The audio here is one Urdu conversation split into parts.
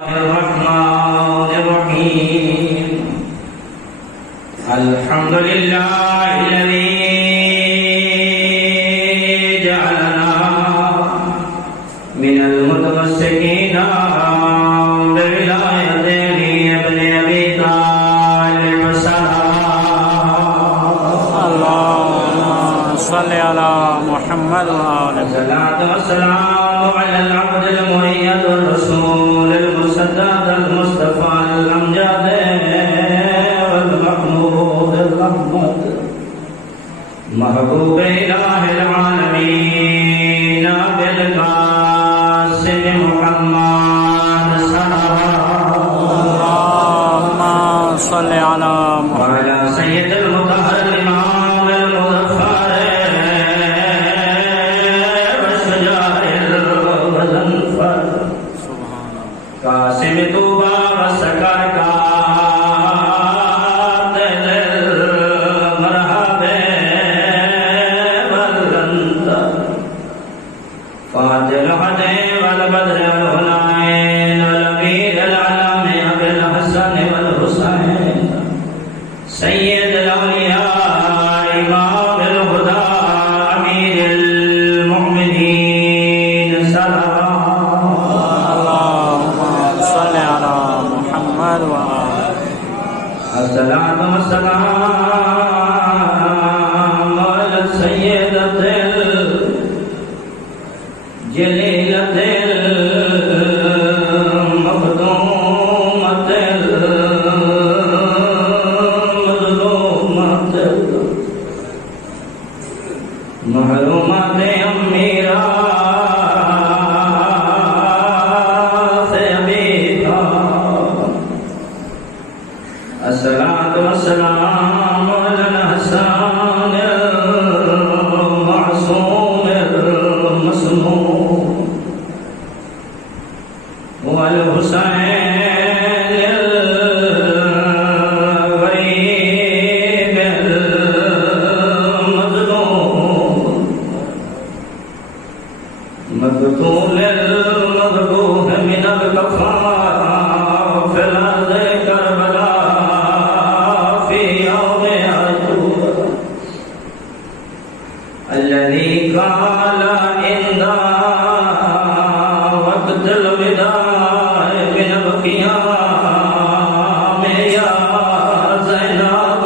الرحمن الرحيم الحمد لله الذي جعلنا من المتمسكين بولاية ابن أبي طالب اللهم صل على محمد وآل الصلاة والسلام على العبد المؤيد الرسول المسدد المصطفى الأمجد والمحمود الأحمد محبوب إله العالمين بالقاسم محمد اللهم صل على محمد وعلى سيد المطهر الإمام المظفر والشجاع الغضنفر قاسم طوبى وسكر کا دل مرحب بلند فاتح الحدی والبدر والعنائن والامیر العلام ابی الحسن والحسین سید الاولیاء امام الہدی امیر المؤمنین اللهم صل على محمد وآل الصلاة والسلام على السيدة الجليلة المخدومة المظلومة محرومة أميرة الصلاة والسلام على الحسن المعصوم المسموم والحسين الغريب المظلوم مقتول المذبوح من الكفار في الأرض كربلاء في يوم عاشوراء الذي قال عند وقت الوداع من القيام يا زينب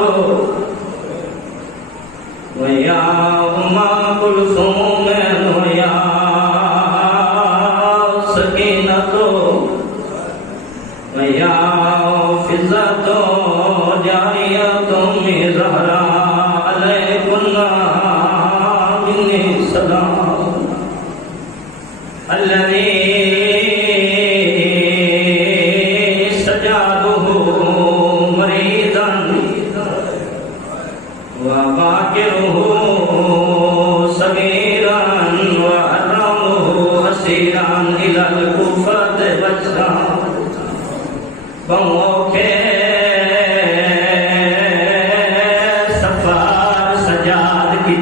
ويا أم كلثوم ويا سكينة ويا فزة جارية من زهراء عليكن مني سلام الذي سجاده مريضا وباكره صغيرا وأرمه أسيرا إلى الكوفة والشام بموقع سفار سجاد کی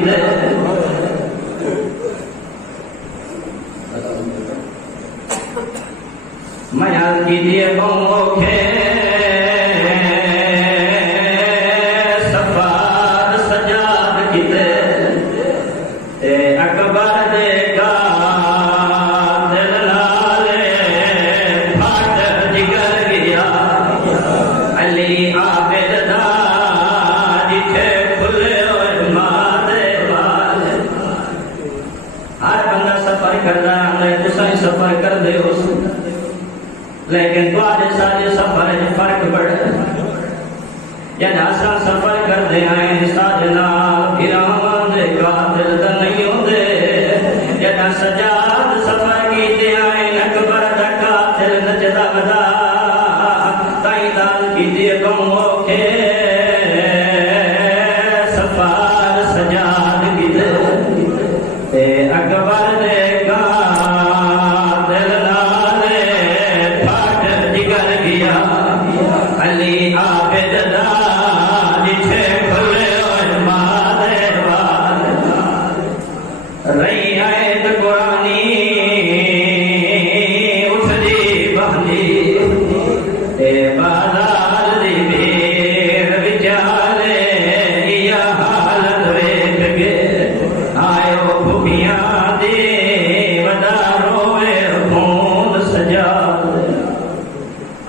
میال کیجئے بموقع سفار سجاد کی اکبر دے گا دل لالے پھاٹ جگر گیا علی عابد دا جتھے کھلے اور مادے والے ہر بندہ سفر کر رہا ہے تسائیں سفر کر دے ہو لیکن دوارے سارے سفر ہے فرق پڑے یا جاسا سفر کر دے آئیں ساجنا پھرامان دے قاتل دا نہیں ہو دے یا جا سجاد سفر کی دے آئیں اکبر دا قاتل نجدہ بدا تائیں دال کی دے کم موقع سفار سجاد کی دے اکبر دے قاتل لالے پھاٹ جگر گیا علی عابد دا جتھے کھلے اور ماں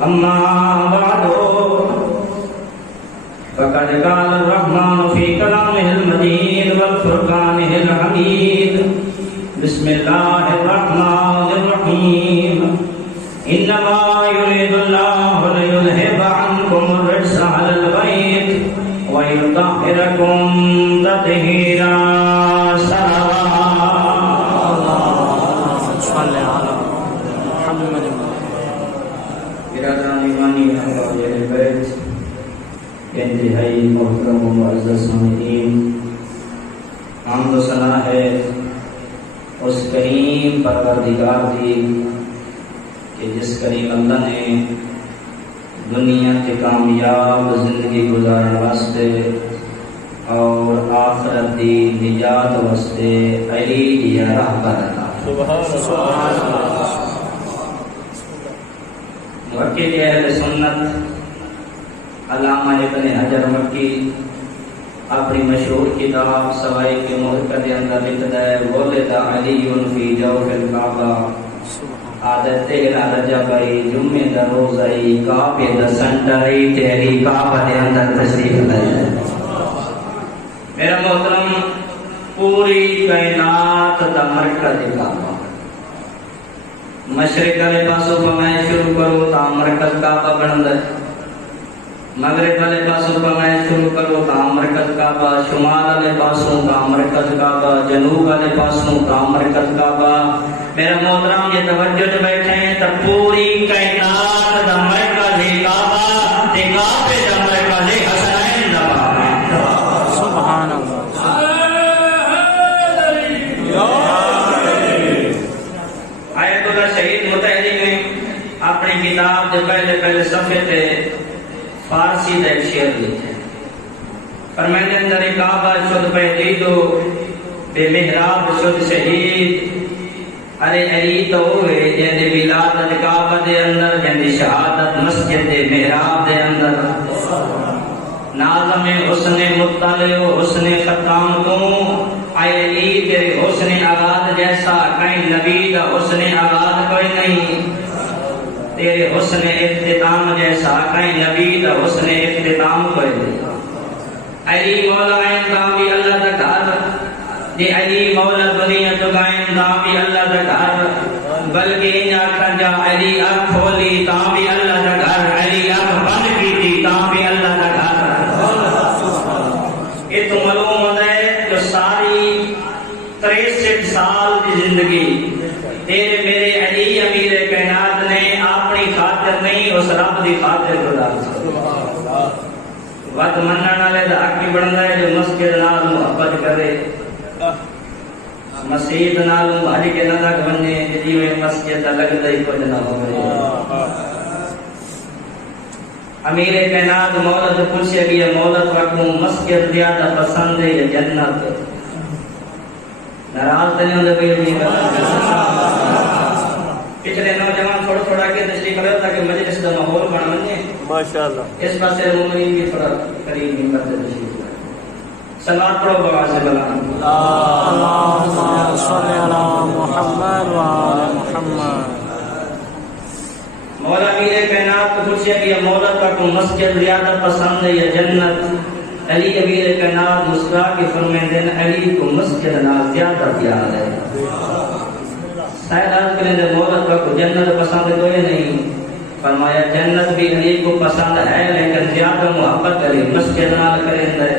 أما بعد فقد قال الرحمن في كلامه المجيد والفرقانه الحميد بسم الله الرحمن الرحيم إنما يريد الله ليذهب عنكم الرجس على البيت ويطهركم تطهيرا اللهم صل على محمد برادران ایمانی احباب اہل بیت انتہائی محترم و معزز سامعین، حمد و ثنا ہے اس کریم پروردگار دی کہ جس کریم اللہ نے دنیا کے کامیاب زندگی گزارنے واسطے اور آخرت دی نجات واسطے علی یا راہبر عطا سبحان اللہ مکی کے اہل سنت علامہ ابن حجر مکی اپنی مشہور کتاب سوائی کے محکہ کے اندر لکھتا ہے ولد علی فی جوف الکعبہ عادت تیرا رجبائی جمعہ دا روزائی کعبے دا سنٹرائی تیری کعبہ دے اندر تشریف لائے. میرا محترم پوری کائنات دا مرکز کعبہ، مشرق والے پاسوں کو میں شروع کروں تا مرکز کعبہ بنتا ہے، مغرب والے پاسوں کو میں شروع کروں تا مرکز کعبہ، شمال والے پاسوں تا مرکز کعبہ، جنوب والے پاسوں تا مرکز کعبہ. میرا محترم یہ توجہ جو بیٹھے ہیں تو پوری کائنات دا مرکز کعبہ تے کعبے دا مرکز حسنین دا سبحان اللہ. آیت اللہ شہید متحدی نے اپنی کتاب کے پہلے صفحے تے فارسی دا ایک شعر لکھا ہے. فرماتے ہیں در کعبہ شد پہدیدو بے محراب شد شہید. ارے علی تو ہوئے جہدے ولادت کعبہ دے اندر، جہدے شہادت مسجد دے محراب دے اندر. ناظم حسن مطلع و حسن ختام تو اے علی تیرے حسن آغاز جیسا کہیں نبی دا حسن آغاز کوئی نہیں، تیرے حسن اختتام جیسا کہیں نبی دا حسن اختتام کوئی نہیں. علی مولا انتام بھی اللہ دا گھر، جی علی مولا دنیا تو گائیں تام بھی اللہ دا گھر، بلکہ ان آنکھاں جا علی آنکھ کھولی تام بھی اللہ دا گھر، علی آنکھ بند کی تھی تام بھی اللہ دا گھر. یہ تو معلوم ہوتا ہے جو ساری 63 سال کی زندگی تیرے میرے علی امیر کائنات نے اپنی خاطر نہیں اس رب دی خاطر گزار. وقت منن والے دا حق بنتا ہے جو مسجد نال محبت کرے، مسجد نال بھائی کے نہ لگ بنے جی میں مسجد لگتا ہی کچھ نہ ہو. امیر کائنات مولد پوچھے گیا مولد رکھوں مسجد زیادہ پسند ہے یا جنت؟ ناراض تو نہیں ہوتے کوئی بھی. پچھلے نوجوان تھوڑا تھوڑا کے تشریف کرے تاکہ مجلس کا ماحول بن بنے. ماشاءاللہ. اس پاس مومنین بھی تھوڑا قریب نہیں کرتے تشریف. صلوات پڑھو بابا سے بلا. اللهم صل على محمد وعلى محمد. مولا امیر کائنات کو پوچھے کہ مولا کا تو مسجد زیادہ پسند ہے یا جنت؟ علی امیر کائنات مسکرا کے فرماتے ہیں علی کو مسجد نال زیادہ پیار ہے. شاید آج کل مولا کا کو جنت پسند کوئی نہیں. فرمایا جنت بھی علی کو پسند ہے لیکن زیادہ محبت علی مسجد نال کریں ہے.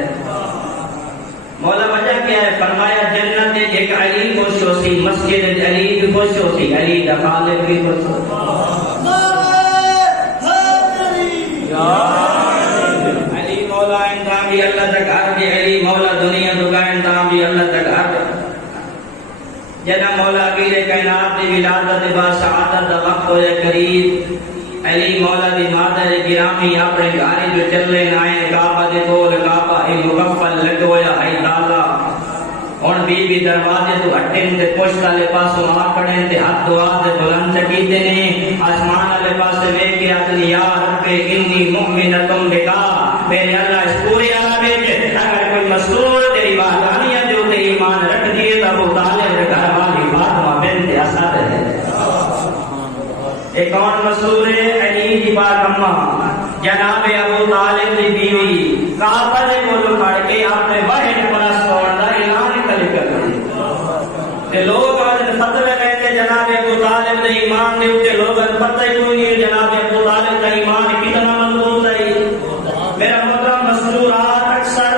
مولا وجہ کیا ہے؟ فرمایا جنت ایک علی خوش ہو سی، مسجد علی بھی خوش ہو سی، علی دا خالق بھی خوش ہو. علی مولا انتام بھی اللہ دا گھر بھی، علی مولا دنیا دکا انتام بھی اللہ دا گھر. جنا مولا امیر کائنات دی ولادت با سعادت دا وقت ہوئے قریب، علی مولا دی مادر گرامی اپنے گھاری جو چلے نائیں کعبہ دے کول، کعبہ ہی مغفل لگویا ہے تالا. ہن بی بی دروازے تو ہٹن تے پشت والے پاسوں آ کھڑے تے ہاتھ دعا دے بلند کیتے نے. آسمان والے پاسے ویکھ کے آدمی یا رب انی مؤمنۃ بک، میرے اللہ اس پورے عالم وچ اگر کوئی مسرور تیری وحدانیت جو تے ایمان رکھ دیے تو ابو طالب دے گھر والی فاطمہ بنت اسد ہے. ایک اور مسئول ہے علی دی پاک اماں جناب ابو طالب دی بیوی کعبہ دے کول کھڑ کے اپنے واحد پرست ہوਣ دا اعلان کر تے لوگ اج فتوی لیندے جناب ابو طالب دے ایمان دے اوتے لوگاں نوں پتہ ہی کوئی نہیں جناب ابو طالب دا ایمان کتنا مضبوط ہے. میرا محترم مسرورات اکثر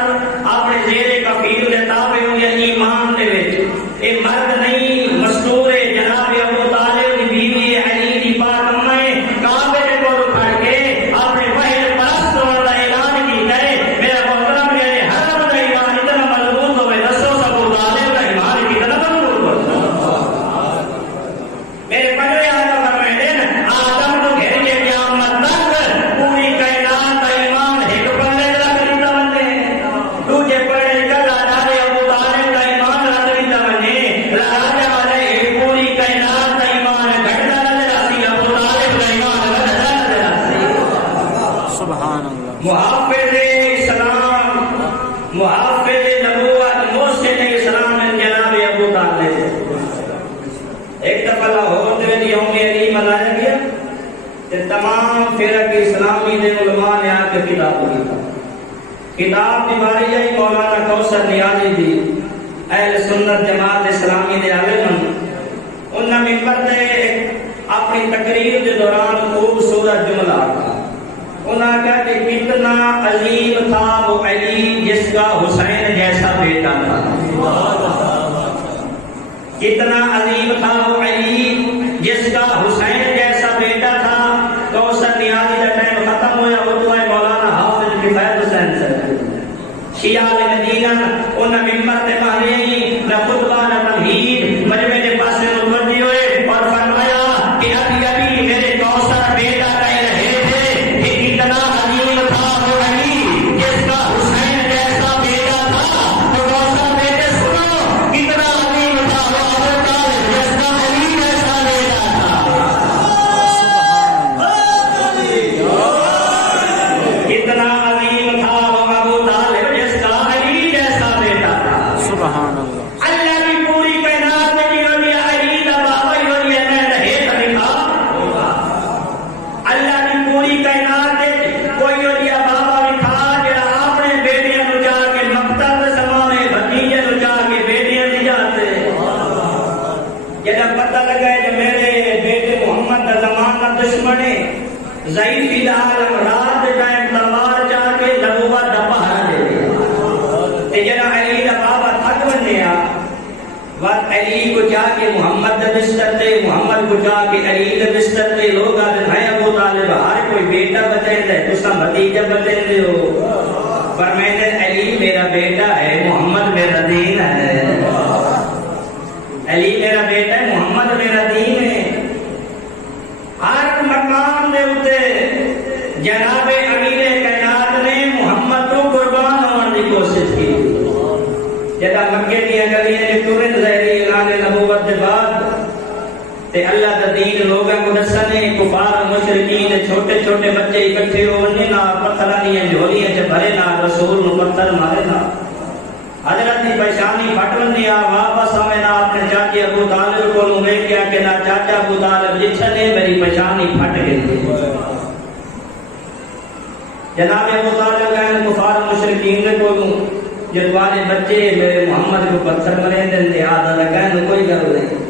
اپنے زیر کفیل دے تابع ہوندے ایمان دے وچ اے مرد نہیں مستور ہے جناب ابو طالب دی بیوی علی دی پاک اماں کعبے دے کول کھڑ کے اپنے واحد پرست ہوਣ دا اعلان کیتا ہے. میرا محترم یہ حرم دا ایمان اتنا مضبوط ہوے دسو ابو طالب دا ایمان کتنا مضبوط ہوگا. میرے پہلے آدم فرمائے ہیں آدم کو گھر کے قیامت تک پوری کائنات کا ایمان ایک بندے کا خریدا بندے دوجے پڑھے کل آدھے ابو طالب کا ایمان خریدا بندے راجا والے پوری کائنات کا ایمان گھٹنا نظر آتی ابو طالب کا ایمان گھٹنا نظر آتی. سبحان اللہ. محافظ اسلام محافظ نبوت محسن اسلام جناب ابو طالب. ایک دفعہ لاہور دے وچ یوم علی منایا گیا تے تمام فرق اسلامی دے علماء نے آ کے کتاب لکھی. کتاب دی باری ہے مولانا کوثر نیازی دی اہل سنت جماعت اسلامی دے عالم انہاں منبر تے اپنی تقریر کے دوران خوبصورت جملہ انہاں کہا کہ کتنا عظیم تھا وہ علی جس کا حسین جیسا بیٹا تھا. کتنا عظیم تھا وہ علی جس کا حسین جیسا بیٹا تھا. کوثر نیازی کا ٹائم ختم ہوا. وہ دعائے مولانا حافظ کفایت حسین صاحب شیعہ مدینہ انہاں منبر تے مہریئی نہ خطبہ نہ تمہید مجمع کے پاس متوجہ ہوئے اور فرمایا کہ ابھی ابھی میرے کوثر بیٹا کہہ رہے تھے کہ کتنا عظیم تھا وہ علی جس کا حسین جیسا بیٹا تھا. تو کوثر بیٹے سنو کتنا عظیم تھا وہ ابو طالب جس کا علی جیسا بیٹا تھا. کتنا عظیم تھا وہ ابو طالب جس کا علی جیسا بیٹا تھا. سبحان اللہ. اللہ کی پوری کائنات میں جو لیا علی دا بابا جو لیا میں رہے تھا. اللہ کی پوری کائنات میں کوئی جو لیا بابا بھی تھا جڑا اپنے بیٹیاں نو جا کے مقتل سماوے بھتیجے نو جا کے بیٹیاں دی جاتے. جب پتہ لگا ہے کہ میرے بیٹے محمد دا زمانہ دشمن ہے ضعیف فی الحال رات ٹائم تلوار جا کے نبوت دا پہرا دے دیا. تے جڑا علی دا بابا تھک ونیا وقت علی کو جا کے محمد دا بستر تے محمد کو جا کے علی دا بستر تے لوگ آتے ہیں ابو طالب ہر کوئی بیٹا بچیں دے تسا بھتیجا بچیں دے ہو. فرمائے علی میرا بیٹا ہے محمد میرا دین ہے. علی میرا بیٹا ہے محمد میرا دین ہے. ہر مقام دے اوتے جناب امیر کائنات نے محمد کو قربان ہونے کی کوشش کی. جدا مکے دیا گلیاں نے تورن ظاہری اعلان نبوت کے بعد تے اللہ دا دین لوگاں کو دسنے کفار مشرکین چھوٹے چھوٹے بچے اکٹھے ہونے نہ پتھراں دی جھولیاں چ بھرے نہ رسول نو پتھر مارے نہ. حضرت کی پریشانی پھٹ وندیا واپس آوے نہ اپنے چاچے ابو طالب کو لے کے کہ نہ چاچا ابو طالب جتنے میری پریشانی پھٹ گئی. جناب ابو طالب کہنے کفار مشرکین کو جدوارے بچے میرے محمد کو پتھر مرے دے آدھا لگا کوئی گل نہیں.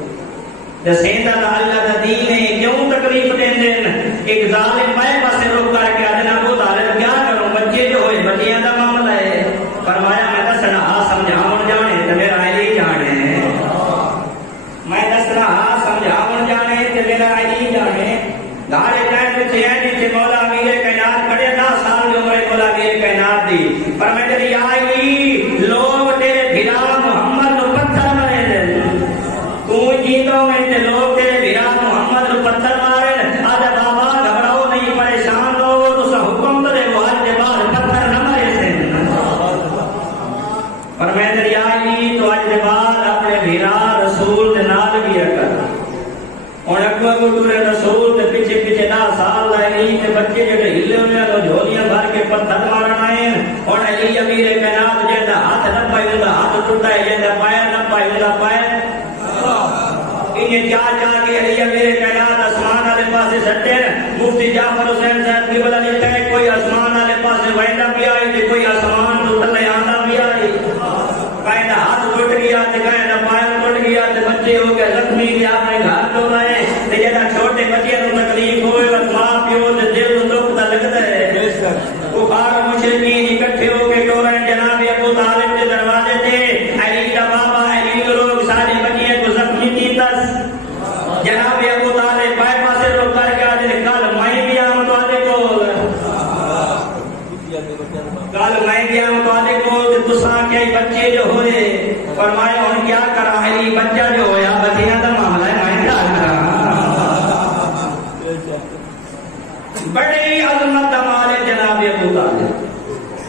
دسیندہ دا اللہ دا دین ہے کیوں تکلیف دین دین. ایک ظالم پائے پاسے روک کر کے آدھنا ابو طالب کیا کروں بچے جو ہوئے بچیاں دا معاملہ ہے. فرمایا میں دسنا ہاں سمجھاون جانے تے میرا علی جانے. میں دسنا ہاں سمجھاون جانے تے میرا علی جانے. دھاڑے ٹائم وچ اینی تے مولا امیر کائنات کھڑے 10 سال دی عمر مولا امیر کائنات دی. پر میں تیری علی لوگ تیرے بھرا محمد نو پتھر مارے دے. تو جیندو میں تے لوگ تیرے بھرا محمد نو پتھر مارے. آجا بابا گھبراؤ نہیں پریشان ہو تسا حکم دے وہاں دے بعد پتھر نہ مارے سے. پر میں تیری علی تو اج دے بعد اپنے بھرا رسول دے نال بھی کر. اور اگو اگو ٹورے رسول دے پیچھے پیچھے 10 سال علی تے بچے جڑے ہلے ہوئے تو جھولیاں بھر کے پتھر مارن آئے. اور علی امیر کائنات جیسا ہاتھ نہ پائے اوندا ہاتھ ٹوٹا ہے جیسا پیر نہ پائے اوندا پیر. انہیں چار چار کے علی امیر کائنات آسمان والے پاس پاسے سٹے مفتی جعفر حسین صاحب کی بلا لکھا ہے کوئی آسمان والے پاسے ویندا بھی آئی تے کوئی آسمان تو تھلے آندا بھی آئی کہیں دا ہاتھ ٹوٹ گیا تے کہیں دا پیر ٹوٹ گیا تے بچے ہو گئے زخمی تے اپنے گھر تو آئے تے جڑا چھوٹے بچے نوں تکلیف ہوئے ماں پیو دے دل نوں دکھ دا لگدا ہے وہ بار مشرکین اکٹھے ہو کے ٹورے جناب ابو طالب کے دروازے تے علی دا بابا علی لوگ سارے بچے کو زخمی کیتا جناب ابو طالب بائیں پاسے رو کر کے آج کل میں بھی آؤں تو آدھے کول کل میں بھی آؤں تو آدھے کول تساں کے بچے جو ہوئے فرمایا ہن کیا کرا علی بچہ جو ہویا بچیاں دا معاملہ ہے میں کیا کرا بڑی عظمت دا مالک جناب ابو طالب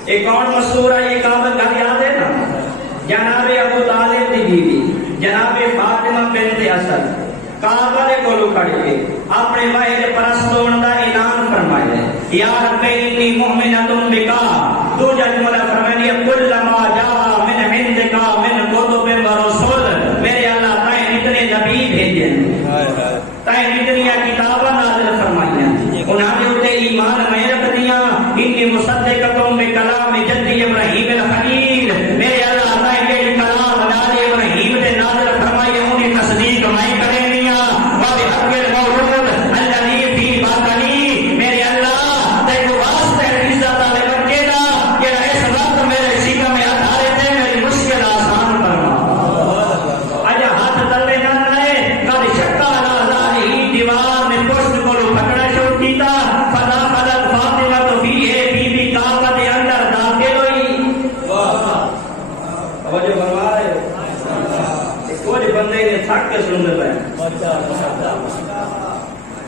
ایک کون مشہور ہے یہ کعبہ گھر یاد ہے نا جناب ابو طالب دی بیوی جناب فاطمہ بنت اسد کعبہ دے کولو کھڑی کے اپنے واحد پرست ہون دا اعلان فرمایا یا رب انی مؤمنۃ بکا تو جملہ فرمایا کلما جاء من عندک من کتب و رسول میرے اللہ تائیں اتنے نبی بھیجے تائیں اتنی کتاباں نازل فرمائیاں انہاں نے تے ایمان میں رکھ دیا انی مصدقۃ بکلام جدی ابراہیم الخلیل میرے اللہ تائیں یہ کلام نازل ابراہیم دے نازل فرمائے انہی تصدیق میں کرے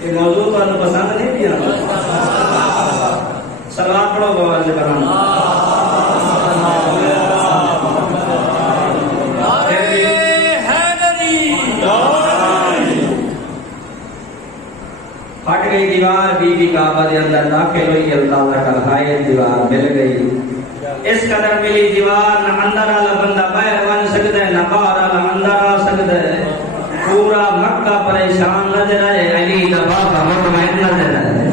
یہ موضوع تو آپ پسند نہیں کیا سلام پڑھو بابا سے کرام پھٹ گئی دیوار بی بی کعبہ دے اندر داخل ہوئی اللہ کا ہائے دیوار مل گئی اس قدر ملی دیوار نہ اندر والا بندہ باہر بن سکتا ہے نہ باہر والا اندر آ سکتا ہے پورا مکہ پریشان نظر آئے علی دا بابا مطمئن نظر آئے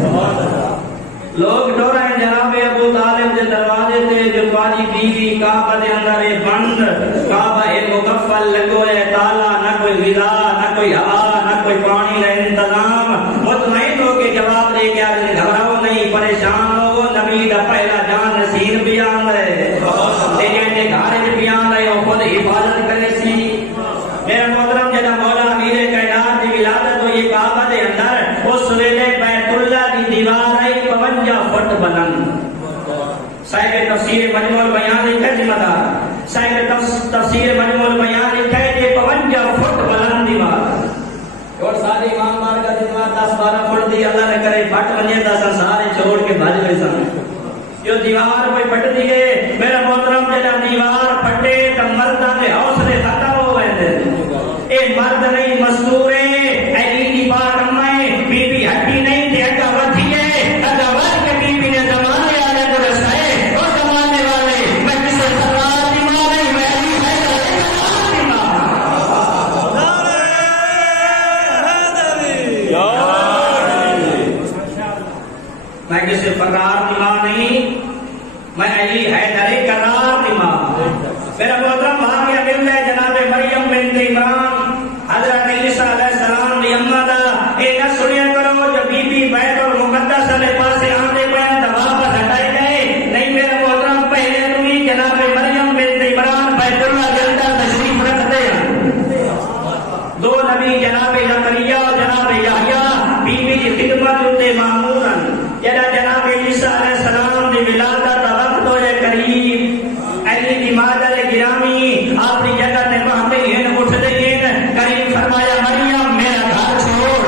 لوگ ڈورا ہیں جناب ابو طالب دے دروازے تے جو پاری بیوی کعبہ دے اندر بند کعبہ مکفل لگو ہے تالا نہ کوئی غذا نہ کوئی ہوا نہ کوئی پانی کا انتظام مطمئن ہو کے جواب دے کے آگے گھبراؤ نہیں پریشان ہو نبی دا پہلا جان نصیر بیان ہے تیرے گھر بیان ہے وہ خود حفاظت کرے سی میرا محترم جدا مولا امیر کائنات کی ولادت ہوئی کعبہ دے اندر اس ویلے بیت اللہ کی دیوار ہے 52 فٹ بلند صاحب تفسیر مجموع البیان لکھا ہے ذمہ دار صاحب تفسیر مجموع البیان لکھا ہے کہ 52 فٹ بلند دیوار اور سارے امام بار کا دیوار 10-12 فٹ دی اللہ نے کرے پھٹ بنے تا سارے چھوڑ کے بھاج گئے سن جو دیوار پہ پھٹ دیے میرا محترم جدا دیوار پھٹے تو مردہ دے حوصلے ختم ہو گئے تھے اے مرد نہیں مستور ہے علی کی بات امائے بی بی ہٹی نہیں تھی اگا ودھی ہے اگا ود کے بی بی نے زمانے والے کو رسائے وہ زمانے والے میں کسے سرار دیما نہیں میں علی ہے میں کسے فرار دیما نہیں میں علی حیدر قرار دیما میرا محترم بھاگیا مل ہے جناب مریم بنت عمران حضرت عیسیٰ علیہ السلام دی اماں دا اے نہ سنیا کرو جو بی بی بیت المقدس والے پاسے آندے پئے تے واپس ہٹائے گئے نہیں میرا محترم پہلے تو ہی جناب مریم بنت عمران بیت اللہ کے اندر تشریف رکھتے ہیں دو نبی جناب زکریا اور جناب یحییٰ بی بی کی خدمت تے مامور ہیں جناب عیسیٰ علیہ السلام دی ولادت وقت ہوئے قریب علی کی مادر گرامی آپ کی جگہ نے پہنچے ہیں اٹھ دیں کریم فرمایا مریم میرا گھر چھوڑ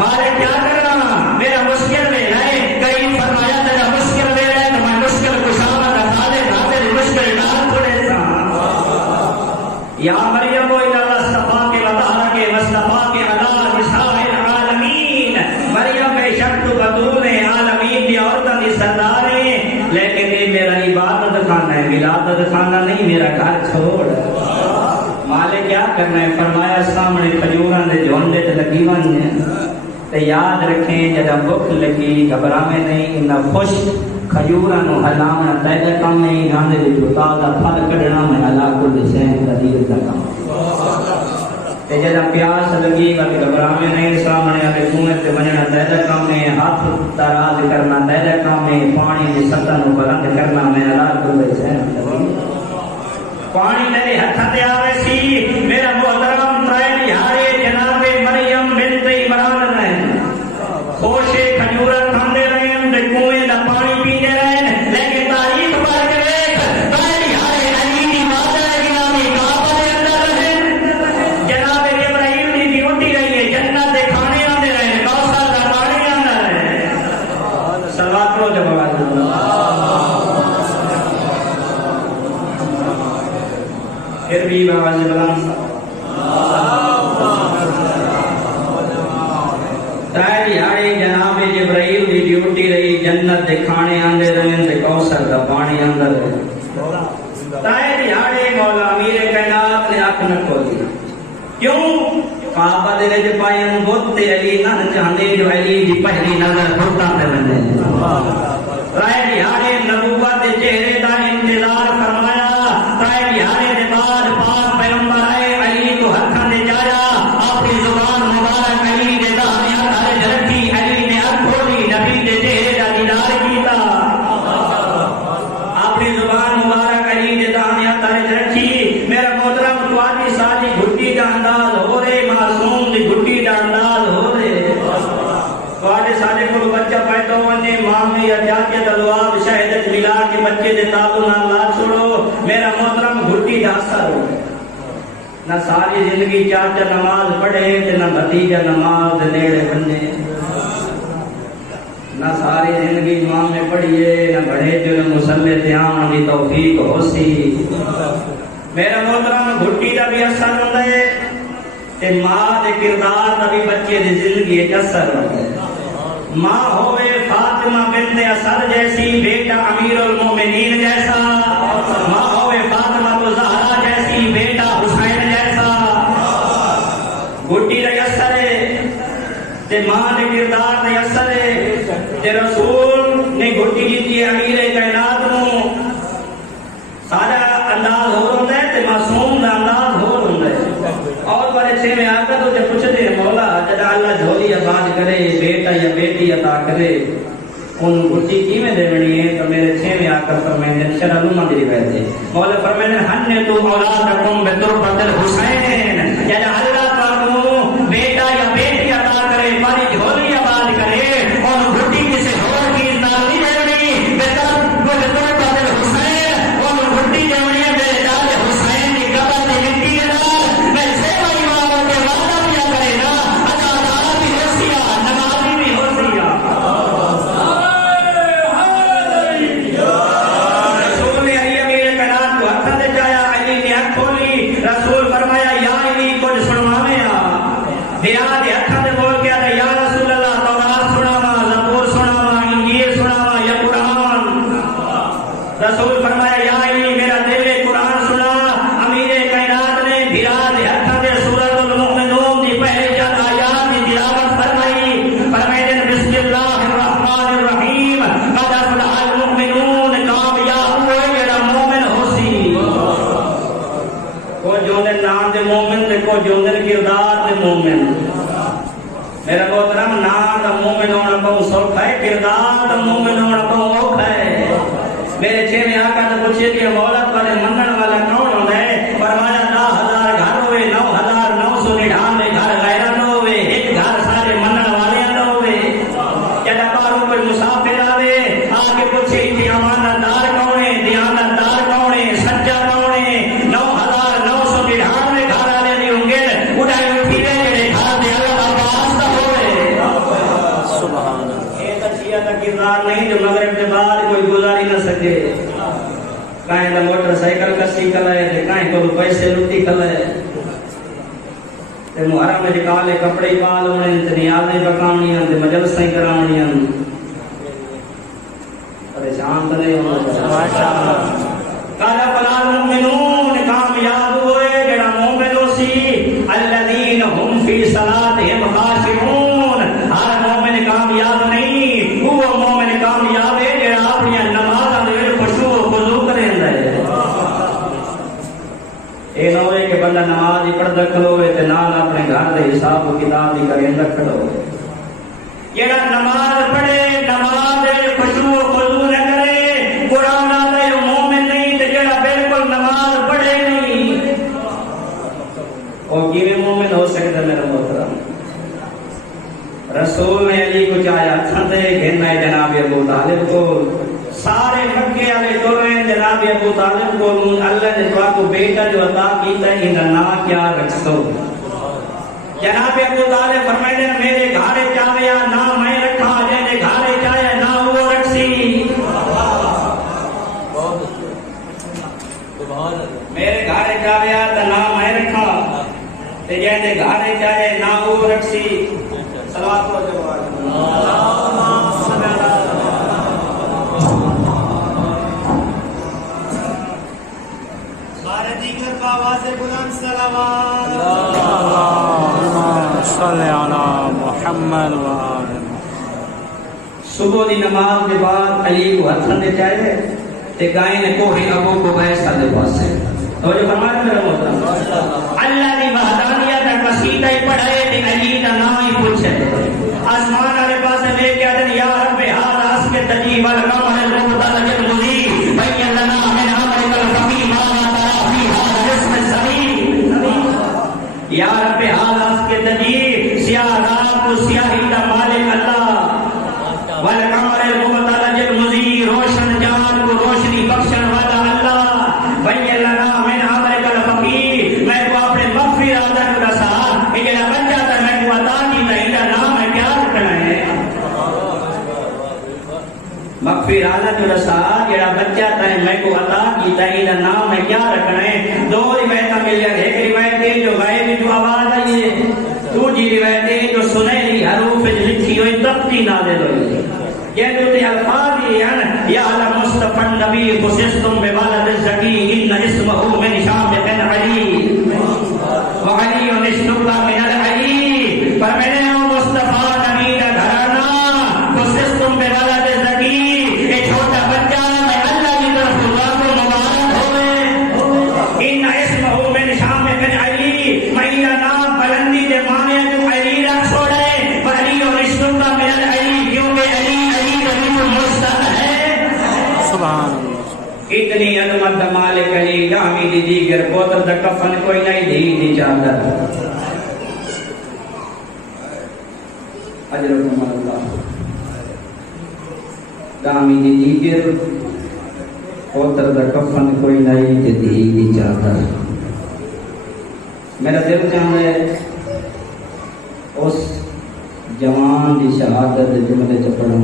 مارے کیا کرنا میرا مشکل میں ہے کریم فرمایا تیرا مشکل میں ہے تو میں مشکل کشامہ دکھا دے خاطر مشکل نہ چھوڑے سا یا مریم و اللہ صفا کے وطارہ کے مصطفیٰ کے علا نساء العالمین مریم بے شک تو بدون عالمین دی عورتوں کی سردار ہے لیکن یہ میرا عبادت خانہ ہے ولادت خانہ نہیں میرا گھر چھوڑ مالک کیا کرنا ہے فرمایا سامنے کھجوراں دے جھونڈے تے لگی ون تے یاد رکھیں جب بھوک لگی گھبراویں نہیں انہاں خوش کھجوراں نو ہلاونا تیرے کام نہیں گاندے وچ تازہ پھل کڈنا میں اللہ کل شے قدیر دا کام تے جب پیاس لگی وقت گھبراویں نہیں سامنے والے کنویں تے ونجنا تیرے کام میں ہاتھ دراز کرنا تیرے کام میں پانی دی سطح نو بلند کرنا میں اللہ کل شے پانی میرے ہاتھ تے آوے سی میرا محترم تائے ہارے جناب مریم بنت عمران نے خوشے کھجورا کھاندے رہے تے کنویں دا پانی پیندے رہے لیکن تاریخ پڑھ کے دیکھ تائے ہارے علی دی ماتا گرامی کعبہ دے اندر رہے جناب ابراہیم دی ڈیوٹی رہی ہے جنت دے کھانے آندے رہے کوثر دا پانی آندا رہے صلوات پڑھو جب پھر بھی آواز بلند تائے ہارے جناب جبرائیل دی ڈیوٹی رہی جنت دے کھانے آندے رہے تے کوثر دا پانی آندا رہے تائے ہارے مولا امیر کائنات نے اکھ نہ کھولی کیوں کعبہ دے وچ پائیں بت تے علی نہ چاہندے جو علی دی پہلی نظر بتاں تے وندے تائے ہارے نبوت دے چہرے دا انتظار فرمایا تائے ہارے دے بعد پاک پیغمبر آئے علی کو ہتھاں دے جایا اپنی زبان مبارک علی دے دامن ہر رکھی علی نے اکھ کھولی نبی دے چہرے دا دیدار کیتا اپنی زبان مبارک علی دے دامن ہر رکھی میرا محترم تواڈی ساری گھٹی دا انداز ہو رہے معصوم دی گھٹی دا انداز ہو رہے تواڈے سارے کول بچہ پیدا ہونے ماں میں یا جاتے دلواب شہادت ملا کے بچے دے تابو نہ لا چھوڑو میرا محترم گھٹی دا اثر ہو نہ ساری زندگی چاچا نماز پڑھے تے نہ بھتیجا نماز نیڑے بنے نہ ساری زندگی ماں میں پڑھیے نہ بڑے جو مسلح دھیان دی توفیق ہو سی میرا محترم گھٹی دا بھی اثر ہوتا ہے تے ماں دے کردار دا بھی بچے دی زندگی ایک اثر ہوتا ہے ماں ہوئے فاطمہ بنت اسد جیسی بیٹا امیر المومنین جیسا ماں ہوئے فاطمہ تو زہرا جیسی بیٹا حسین جیسا گھٹی دا اثر ہے تے ماں دے کردار دا اثر ہے تے رسول نے گھٹی دیتی ہے امیر کائنات نو سارا انداز ہو رہا ہے تے معصوم دا انداز ہو رہا ہے اور بڑے چھے میں آتا تو جب پوچھتے ہیں مولا جدا اللہ جھولی آباد کرے بیٹا یا بیٹی عطا کرے ان گھٹی کی میں دے بنی ہے تو میرے چھے میں آ کر فرمائیں گے شرع علومہ دی روایت ہے مولا فرمائیں گے ہن تو اولادکم بتربت الحسین جدا اللہ تعالی بیٹا یا بیٹی عطا کرے بڑی جھولی آباد کرے اور گھٹی کسی اور کی نام نہیں دے بنی بتربت الحسین اور گھٹی دے بنی ہے میرے داد حسین کی قبر دی مٹی ہے میں سیوا ایمان کے وعدہ کیا کرے نا ادا دارا بھی ہو سیا نمازی بھی ہو سیا رسول نے علی امیر کائنات کو ہاتھ دے جایا علی نے ہاتھ کھولی رسول فرمایا یا علی کچھ سنواویں دیا دے ہاتھ دے بول کے آتا یا رسول اللہ تورات سناوا زبور سناوا انجیل سناوا یا قرآن رسول فرمایا یا علی میرا دل قرآن سنا امیر کائنات نے بھرا دے ہاتھ دے سورۃ المؤمنون دی پہلے چند آیات کی تلاوت فرمائی فرمائے بسم اللہ الرحمن الرحیم قد افلح المؤمنون کامیاب ہوئے میرا مومن ہو سی کو جو نام دے مومن تے کو جو کردار دے مومن میرا محترم نام دا مومن ہونا بہت سوکھا ہے کردار دا مومن ہونا بہت اوکھا ہے میرے چھے میں آقا نے پوچھے کہ مولا تمہارے منن والا کون ہوتا ہے فرمایا 10,000 گھر ہوئے 9,999 گھر غیرہ نہ ہوئے ایک گھر سارے منن والے نہ ہوئے جدا باروں کوئی مسافر آوے آگے پوچھے کہ امانتدار کون ہے دیانتدار کون ہے سچا کون ہے 9,999 گھر والے نہیں ہوں گے اڑائے اٹھی رہے گھر دے اللہ واسطہ ہوئے سبحان اللہ ایک اچھیا کا کردار نہیں جو مغرب کے بعد کوئی گزاری نہ سکے کہیں دا موٹر سائیکل کسی کلائے تے کہیں کو پیسے لوٹی کلائے تے محرم میں کالے کپڑے پال ہونے تے نیازیں پکاونیاں تے مجلسیں کراونیاں پریشان تو نہیں ہونا ماشاءاللہ قال فلا المؤمنون کامیاب ہوئے جڑا مومن سی الذین هم فی صلاتهم خاشعون ہر نماز پڑھدا کھلوے تے نال اپنے گھر دے حساب و کتاب دی کریندا کھلوے جڑا نماز پڑھے نماز دے خشوع و خضوع نہ کرے قرآن آتا ہے مومن نہیں تے جڑا بالکل نماز پڑھے نہیں او کیویں مومن ہو سکدا میرا محترم رسول نے علی کو چاہیا چھتے گھننا ہے جناب ابو طالب کو سارے مکے والے ٹورے جناب ابو طالب کو اللہ نے دعا کو بیٹا جو عطا کیتا ہے ان نام کیا رکھو جناب ابو طالب فرمائے میرے گھارے چاہیا نہ میں رکھا جے گھارے چاہیا نہ وہ رکھسی میرے گھارے چاہیا تے نہ میں رکھا تے جے گھارے چاہے نہ وہ رکھسی صلوات و جواب اللہم صلی سارے دیگر باواز بلند صلوات اللہم صلی علی محمد و آل صبح دی نماز کے بعد علی کو ہتھن دے چاہے تے گائیں نے کوہی ابو کو بیسا دے پاسے توجہ فرمائے میرا محترم اللہ دی وحدانیت کا قصیدہ ہی پڑھائے تے علی دا نام ہی پوچھے آسمان والے پاس لے کے آدھے یا رب ہذا اسک تجیب القمر المبتلج المضی بین لنا من امرک الخفی ما ترى فی هذا الاسم السمین یا رب ہذا اسک تجیب سیاہ رات کو سیاہی دا مالک اللہ والقمر المبتلج المضی روشن جان کو روشنی بخشن والا اللہ بین لنا من امرک الخفی میں کو اپنے مخفی ارادہ کو دسا کہ جڑا بن جاتا میں کو عطا کی دا نام ہے کیا رکھنا ہے مخفی ارادہ کو دسا جڑا بچہ تا ہے میں کو عطا کی دا نام ہے کیا رکھنا ہے دو روایتاں مل گئی ایک روایت ہے جو غائب جو آواز آئی ہے دوسری روایت ہے جو سنہری حروف لکھی ہوئی تختی نازل ہوئی یہ جو تے الفاظ ہیں یا علی مصطفی النبی خصصتم بولد الزکی ان اسمہ من شام بن علی وعلی نشتبہ من العلی فرمانے مصطفی نبی کا گھرانہ خصصتم بولد الزکی یہ چھوٹا بچہ میں اللہ کی طرف اللہ کو مبارک ہوئے ان اسمہ من شام بن علی میرا نام بلندی دے مانے جو علی رکھ چھوڑے وعلی نشتبہ من العلی کیونکہ علی سبحان اللہ اتنی عظمت مالک علی جامی دی دیگر پوتر دا کفن کوئی نہیں دی دی چادر اجرکم اللہ جامی دی دیگر پوتر دا کفن کوئی نہیں دی دی چادر میرا دل چاہتا ہے اس جوان دی شہادت جملے چپڑوں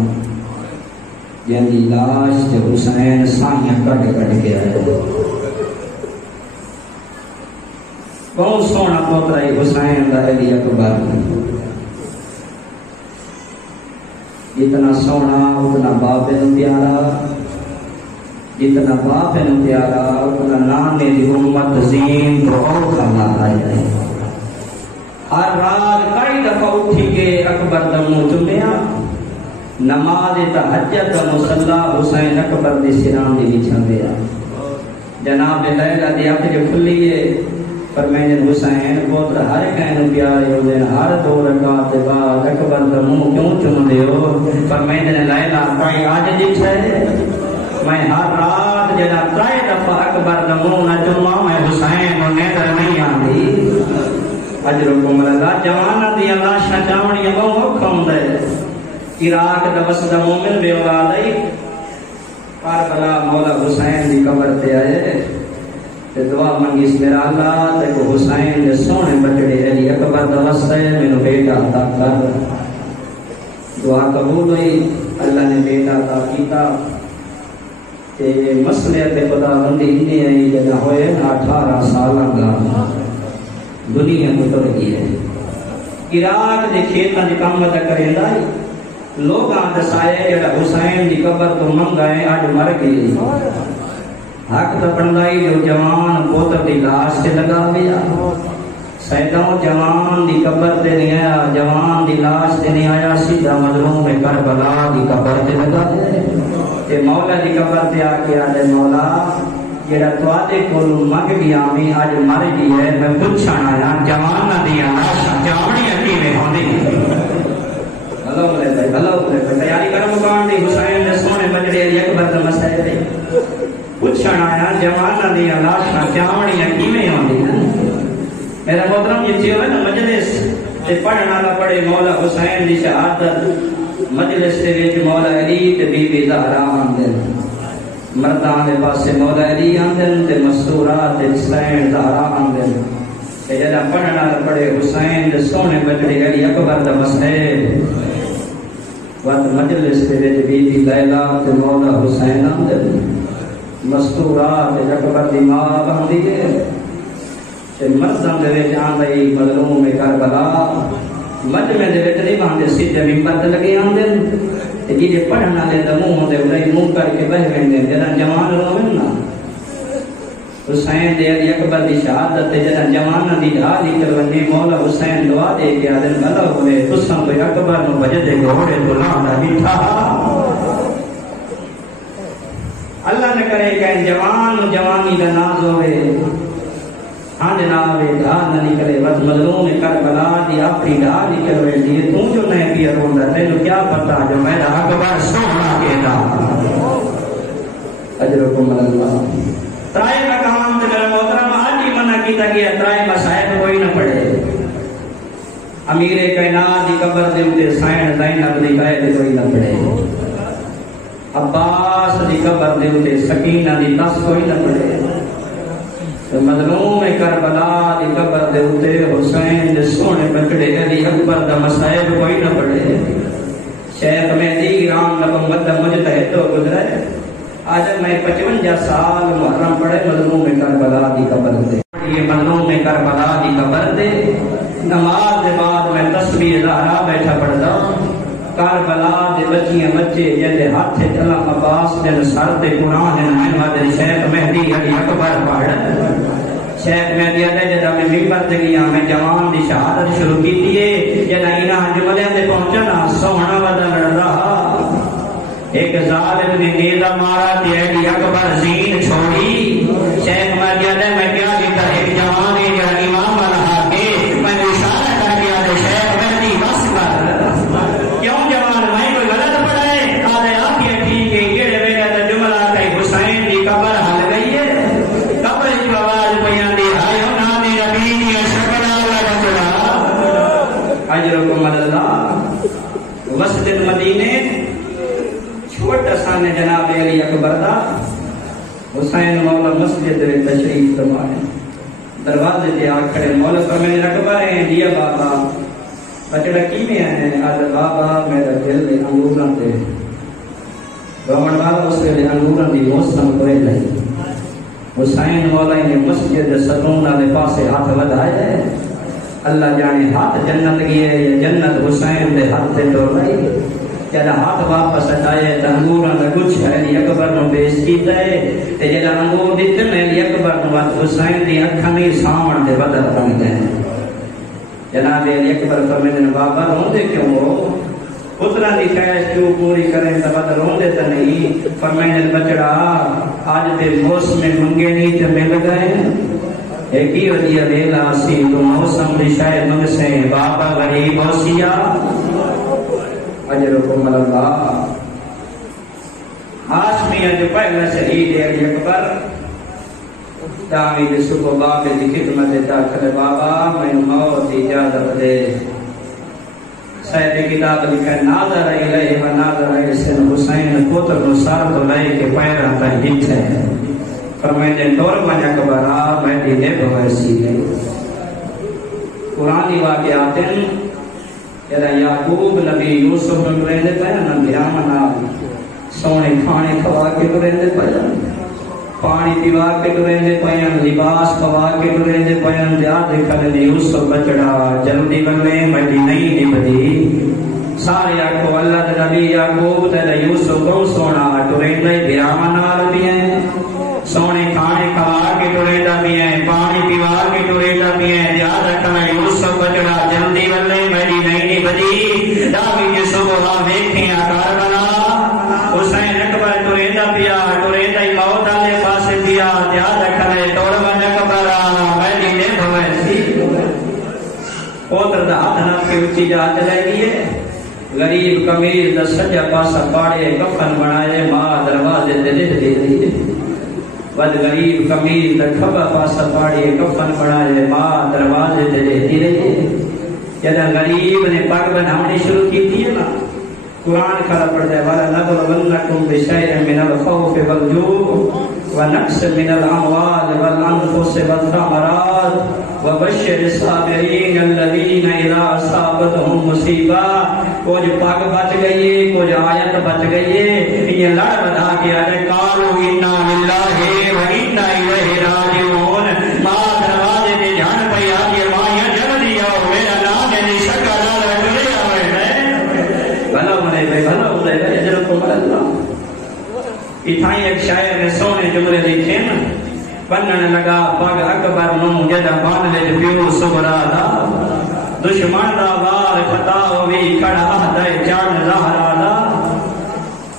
یعنی لاش تے حسین سائیاں کٹ کٹ کے آئے بہت سونا پوترا حسین دا علی اکبر جتنا سونا اتنا باپ نو پیارا جتنا باپ نو پیارا اتنا نانے دی امت زین تو اور کھانا آئے ہر رات کئی دفعہ اٹھی کے اکبر دا منہ چومیا نماز تہجد کا مصلی حسین اکبر دی سرام دی بچھن دیا جناب لیلہ دی اکھ جو کھلی ہے فرمائے حسین پوتر ہر کہیں پیارے ہو دین ہر دو رکعت بعد اکبر دا منہ کیوں چوم دے ہو فرمائے لیلہ کئی آج جس ہے میں ہر رات جناب کئی دفعہ اکبر دا منہ نہ چوما میں حسین اور نیدر نہیں آندی اجرکم اللہ جوانا دی اللہ شاہ چاونی بہت حکم دے عراق دا وسط مومن بے اولاد آئی کاربلا مولا حسین دی قبر تے آئے تے دعا منگیس میرا اللہ تے کو حسین دے سونے بچڑے علی اکبر دا وسط ہے میں نو بیٹا عطا کر دعا قبول ہوئی اللہ نے بیٹا عطا کیتا تے مسئلے تے خدا بندی انہیں آئی جگہ ہوئے 18 سالہ گا دنیا کو تر گئی ہے عراق دے کھیتاں دی کام دا کریں دائی لوگ دسائے جڑا حسین دی قبر تو منگائے آج مر گئی حق تو بندائی جو جوان پوتر دی لاش سے لگا گیا سیدوں جوان دی قبر تے نہیں آیا جوان دی لاش تے نہیں آیا سیدھا مظلوم کربلا دی قبر تے لگا دے تے مولا دی قبر تے آ کے آدھے مولا جڑا تواڈے کولوں منگ گیا میں اج مر گئی ہے میں پوچھنا آیا جواناں دیاں لاشاں جاونیاں کیویں ہوندی تیاری کرو مکان دی حسین دے سونے بجڑے علی اکبر دا مسئلہ تے پوچھنا آیا جواناں دیاں لاشاں جاونیاں کیویں ہوندی میرا محترم جتھے ہوئے نا مجلس تے پڑھن والا پڑھے مولا حسین دی شہادت مجلس دے وچ مولا علی تے بی بی زہرا آندن مردان دے پاسے مولا علی آندن تے مستورات تے حسین زہرا آندن تے جڑا پڑھن والا پڑھے حسین دے سونے بجڑے علی اکبر دا مسئلہ وقت مجلس دے وچ بی بی لیلا تے مولا حسین آندن مستورات تے اکبر دی ماں آندی ہے تے مردان دے وچ آندی مظلوم کربلا مجمع دے وچ نہیں باندے سیدھے منبر تے لگے آندن تے جے پڑھن والے دا منہ دے اڑائی منہ کر کے بہ ویندے جڑا جوان روون نا حسین دے علی اکبر دی شہادت تے جڑا جواناں دی ڈھال نکل ونجے مولا حسین دعا دے کے آدن بھلا ہوئے تساں کوئی اکبر نو بجدے گھوڑے تو لانا میٹھا اللہ نے کرے کہ جوان جوانی دا ناز ہوئے ہاں جناب ڈھال نہ نکلے بس مظلوم کربلا دی اپنی ڈھال نکل ویندی ہے تو جو نہیں پیا روندا تینوں کیا پتہ جو میرا اکبر سونا کہدا اجرکم اللہ ترائے کا کام تے میرا محترم آج ہی منع کیتا گیا ترائے مسائل کوئی نہ پڑھے امیر کائنات دی قبر دے تے سائن زینب دی بیعت کوئی نہ پڑھے عباس دی قبر دے تے سکینہ دی تس کوئی نہ پڑھے مظلوم کربلا دی قبر دے تے حسین دے سونے بچڑے علی اکبر دا مصائب کوئی نہ پڑھے شیخ مہدی رام نبوت مجتہد تو گزرے آج میں 55 سال محرم پڑھے مظلوم کربلا دی قبر دے یہ مظلوم کربلا دی قبر دے نماز دے بعد میں تسبیح زہرا بیٹھا پڑھدا کربلا دے بچیاں بچے جدے ہاتھ علم عباس دے سر تے قرآن دے نمائند شیخ مہدی علی اکبر پڑھ شیخ مہدی علی جدا میں منبر تے گیا میں جوان دی شہادت شروع کیتی ہے جدا انہاں جملیاں تے پہنچنا سونا بدل رہا ایک ظالم نے نیزہ مارا تے علی اکبر زین چھوڑی شیخ مہدی علی میں کیا کیتا ایک جوان ہے جو امام بنا کے میں اشارہ کر دیا تے شیخ مہدی بس کر کیوں جوان میں کوئی غلط پڑھا ہے آدھے آپ یہ ٹھیک ہے یہ ویلے تے جملہ کہ حسین دی قبر ہل گئی ہے قبر کی آواز پیاں دی آئے نا دی نبی دی شکل اللہ بندہ اجرکم اللہ وسط المدینے چھوٹا سانے جناب علی اکبر دا حسین مولا مسجد میں تشریف فرمائے دروازے تے آ کھڑے مولا فرمائے اکبر ہیں دیا بابا بچڑا کی میں ہے آج بابا میرا دل میں انگوراں تے رومن والا اس کے انگوراں دی موسم کوئی نہیں حسین مولا نے مسجد ستون والے پاسے ہاتھ ودھائے ہے اللہ جانے ہاتھ جنت گئے یا جنت حسین دے ہاتھ تے ٹر رہی جدا ہاتھ واپس ہٹائے تے انگوراں دا کچھ علی اکبر نو پیش کیتا ہے تے جدا انگور دتے نے علی اکبر نو حسین دی اکھاں نہیں سامن دے بدل بن گئے جناب علی اکبر فرماتے ہیں بابا روندے کیوں ہو پتراں دی خواہش کیوں پوری کریں تے بدل روندے تے نہیں فرماتے ہیں بچڑا آج تے موسم منگے نہیں تے مل گئے ایک ہی وجہ ویلا سی تو موسم دی شاید منگ سے بابا غریب ہوسیا اجرکم اللہ ہاشمیہ جو پہلا شہید علی اکبر دامید صبح باب دی خدمت داخل بابا میں موت اجازت دے صاحب کتاب لکھا ناظر الیہ و ناظر الیہ حسین پتر نو سار تو لائے کے پیرا تا ہٹ ہے فرمائے دور من اکبر میں دینے بویسی ہے قرآنی واقعات جدا یعقوب نبی یوسف نو رہندے پیا نا بیامنا سونے کھانے کھوا کے رہندے پیا پانی پیوا کے رہندے پیا لباس پوا کے رہندے پیا یاد کر یوسف بچڑا جلدی بنے مڈی نہیں نبدی سارے آکھو اللہ دے نبی یعقوب تے یوسف کو سونا رہندے بیامنا بھی ہیں سونے کھانے کھوا کے رہندا بھی ہیں پانی پیوا کے رہندا بھی ہیں یاد رکھنا یوسف بچڑا جلدی بنے مڈی نہیں نبدی داوی کے صبح ویکھیا کربلا حسین اکبر ٹریندا پیا ٹریندا موت والے پاسے پیا جات لگی ہے غریب کمیل دا سجا پاسا پاڑے کفن بنائے ماں دروازے دے دے دی ود غریب کمیل دا کھبا پاسا پاڑے کفن بنائے ماں دروازے دے دی رہی جدا غریب نے پگ بنانے شروع کی تھی نا قرآن کھڑا پڑھتا ہے وَلَا نَبْلُوَنَّكُمْ بِشَيْءٍ مِّنَ الْخَوْفِ وَالْجُوعِ وَنَقْصٍ مِّنَ الْأَمْوَالِ وَالْأَنفُسِ وَالثَّمَرَاتِ وَبَشِّرِ الصَّابِرِينَ الَّذِينَ إِذَا أَصَابَتْهُم مُّصِیبَۃٌ کچھ پگ بچ گئی ہے کچھ آیت بچ گئی ہے یہ لڑ بتا کے آئے قالوا اِنَّا لِلَّهِ وَإِنَّا إِلَيْهِ رَاجِعُونَ ماں دروازے پہ جان پہ آ کے ماں جلدی آؤ میرا نام ہے شکا ڈالا ٹرے آئے بھلا ہونے پہ بھلا ہونے پہ اجرکم اللہ اتھائیں ایک شاعر نے سونے جملے لکھے نا بنن لگا پگ اکبر نو جدا بان لے پیو سبرا دا دشمن دا وار خطا ہوئی کھڑا آدھے جان زہرا دا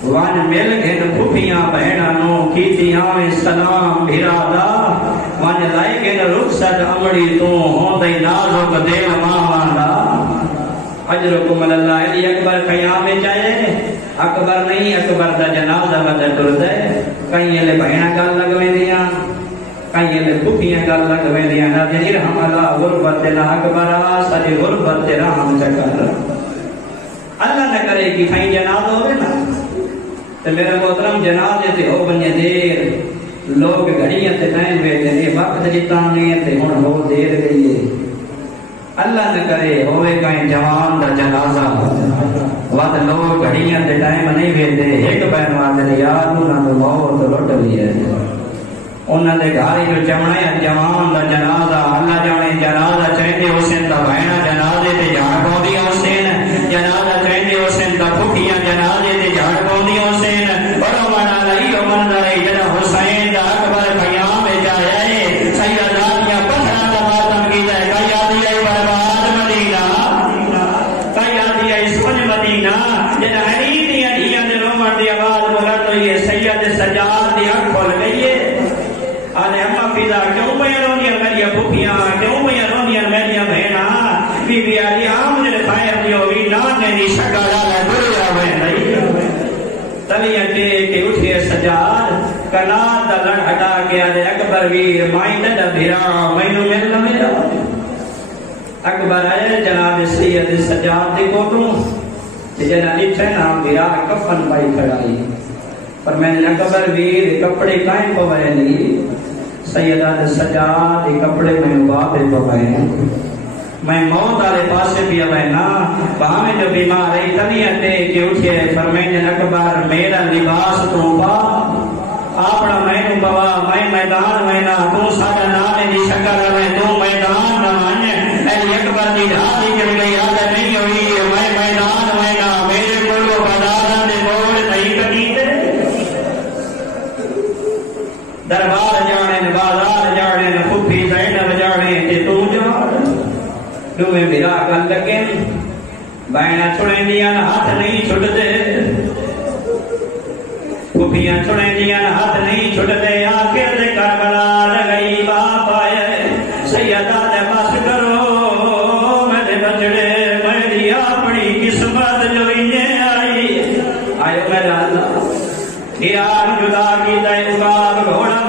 وان مل گھن پھوپیاں بہنا نو کیتی آویں سلام بھیرا دا وان لائے گھن رخصت امڑی تو ہوندے نازک دل ماما دا اجرکم اللہ علی اکبر قیام چاہے اکبر نہیں اکبر دا جنازہ بدل ٹردے کہیں لے بہنا گل لگویں دیاں کہیں لے پھوپیاں گل لگویں دیاں نہ ارحم اللہ غربت نہ اکبر ساری غربت رحم چکر اللہ نہ کرے کہ کہیں جنازہ ہوئے نا تو میرے محترم جنازے تے ہو بنی دیر لوگ گھڑیاں تے نہیں بیٹھے یہ وقت جتا نہیں تے ہن ہو دیر گئی ہے اللہ نہ کرے ہوئے کہیں جوان دا جنازہ وقت لوگ گھڑیاں تے ٹائم نہیں بیٹھے ایک بہن والے یار انہاں نو موت لٹ لی ہے انہاں دے گھر جو چمڑے جوان دا جنازہ اللہ جانے جنازہ چاہتے حسین دا بہنا جنازے تے جھاڑ پاؤندی حسین جنازہ چاہتے حسین دا پھوپیاں جنازے تے جھاڑ پاؤندی حسین بڑا مانا لئی امن لئی جڑا حسین دا اکبر قیام جایا ہے سیدہ دیا پتھراں دا ماتم کیتا ہے کیا دیا برباد مدینہ کیا دیا سوج مدینہ جڑا حریف دیاں دھیاں دے رومن دی آواز بلند ہوئی ہے سید سجاد دی اکھ کھل گئی ہے آنے اما فیضا کیوں پہ رونیاں میری پھوپیاں کیوں پہ رونیاں میری بہنا بی بی علی آمد نے خیر دیو وی نانے دی شکا ڈالا دنیا میں نہیں تلیاں کے اٹھے سجاد کنات دا لڑ ہٹا کے آنے اکبر ویر مائن دا بھیرا مینو ملنا میرا اکبر آئے جناب سید سجاد دی کوٹوں جنہ نیچے نام بھیرا کفن بائی کھڑائی پر میں نے اکبر ویر کپڑے کائیں پوائے نہیں سیدہ سجاد کپڑے میں واپے پوائے میں موت آلے پاسے بھی آئینا وہاں میں جو بیمار رہی طبیعت دے کہ اٹھے فرمین اکبر میرا لباس تو پا اپنا میں نو بوا میں میدان میں نا تو ساڑا نامے دی شکر میں تو میدان نہ مانے ایلی اکبر دی ڈھالی کر گئی عادت نہیں ہوئی میں میدان میں نا میرے کلو بدارہ دے بول نہیں کٹیتے دربار جانے بازار جانے پھوپھی زینب جانے تے تو جانے دوے میرا گل لگے بہنا چھڑیں دیاں ہاتھ نہیں چھڑ دے پھوپھیاں چھڑیں دیاں ہاتھ نہیں چھڑ دے آخر دے کربلا لگئی باپ آئے سیدہ دے بس کرو میں دے بچڑے میری اپنی قسمت جو انہیں آئی آئے میرا اللہ ہیران جدا کی دے اگاب گھوڑا